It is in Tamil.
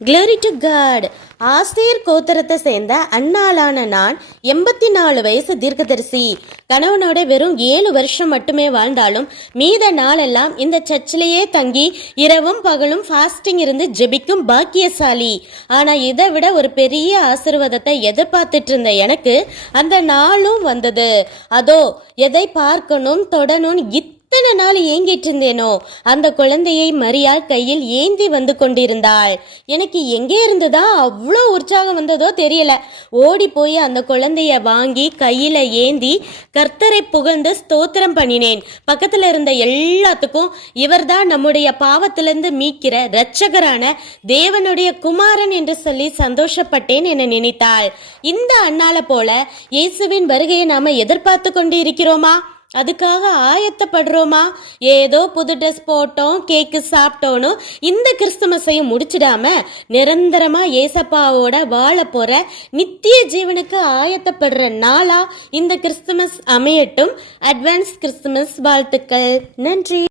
க்ளோரி டு காட் ஆசிரியர் கோத்தரத்தை சேர்ந்த அண்ணாளான நான் எண்பத்தி நாலு வயசு தீர்க்கதரிசி. கணவனோட வெறும் ஏழு வருஷம் மட்டுமே வாழ்ந்தாலும் மீத நாளெல்லாம் இந்த சர்ச்சிலேயே தங்கி இரவும் பகலும் ஃபாஸ்டிங் இருந்து ஜெபிக்கும் பாக்கியசாலி. ஆனால் இதை விட ஒரு பெரிய ஆசீர்வாதத்தை எதிர்பார்த்துட்டு இருந்த எனக்கு அந்த நாளும் வந்தது. அதோ எதை பார்க்கணும் தொடணும் இத்தனை நாள் ஏங்கிட்டு இருந்தேனோ அந்த குழந்தையை மரியாள் கையில் ஏந்தி வந்து கொண்டிருந்தாள். எனக்கு எங்கே இருந்துதான் அவ்வளோ உற்சாகம் வந்ததோ தெரியல. ஓடி போய் அந்த குழந்தைய வாங்கி கையில ஏந்தி கர்த்தரை புகழ்ந்து ஸ்தோத்திரம் பண்ணினேன். பக்கத்துல இருந்த எல்லாத்துக்கும் இவர்தான் நம்முடைய பாவத்திலிருந்து மீட்கிற இரட்சகரான தேவனுடைய குமாரன் என்று சொல்லி சந்தோஷப்பட்டேன் என நினைத்தாள். இந்த அண்ணால போல இயேசுவின் வருகையை நாம எதிர்பார்த்து கொண்டு இருக்கிறோமா அதுக்காக ஆயத்தப்படுறோமா? ஏதோ புது ட்ரெஸ் போட்டோம் கேக்கு சாப்பிட்டோன்னு இந்த கிறிஸ்துமஸையும் முடிச்சிடாம நிரந்தரமா ஏசப்பாவோட வாழ போற நித்திய ஜீவனுக்கு ஆயத்தப்படுற நாளா இந்த கிறிஸ்துமஸ் அமையட்டும். அட்வான்ஸ் கிறிஸ்துமஸ் வாழ்த்துக்கள். நன்றி.